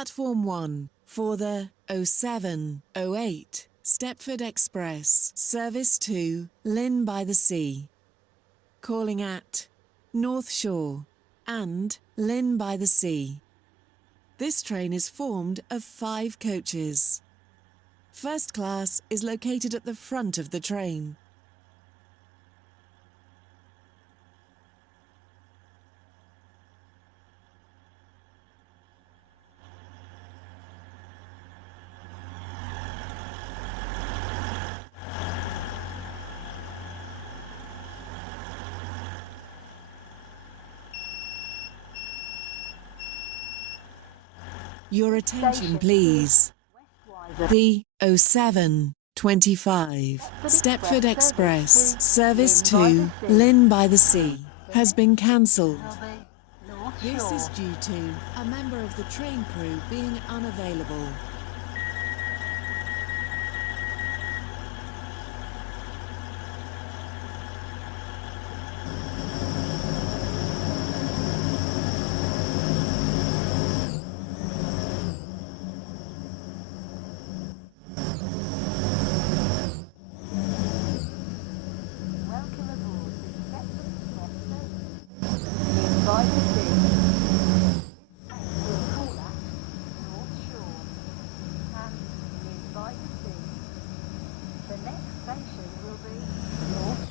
Platform 1 for the 0708 Stepford Express, service to Lynn by the Sea. Calling at North Shore and Lynn by the Sea. This train is formed of 5 coaches. First class is located at the front of the train. Your attention, please. The 0725 Stepford Express service to Lynn by the Sea has been cancelled. This is due to a member of the train crew being unavailable. By the sea. We'll call at North Shore and Lynn by the Sea. The next station will be North Shore.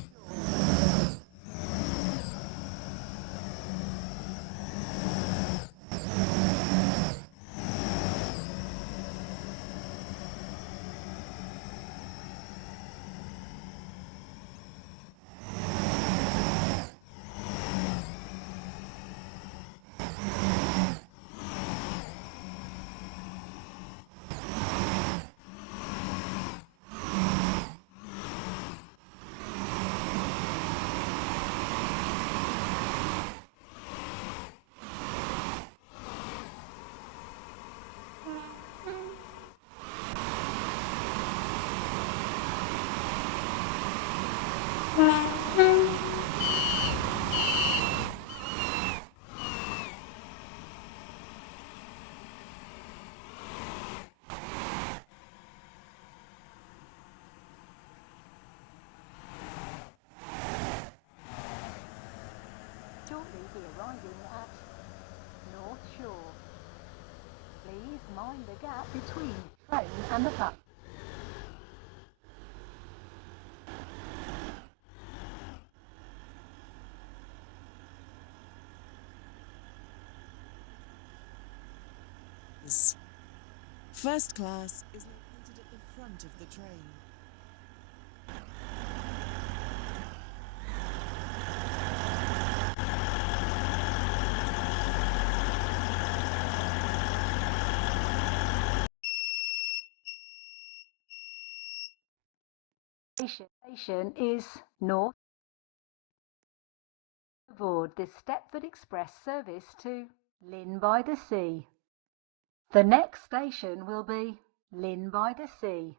Shortly be arriving at North Shore. Please mind the gap between train and the platform. First class is located at the front of the train. Station is North. Aboard the Stepford Express service to Lynn by the Sea. The next station will be Lynn by the Sea.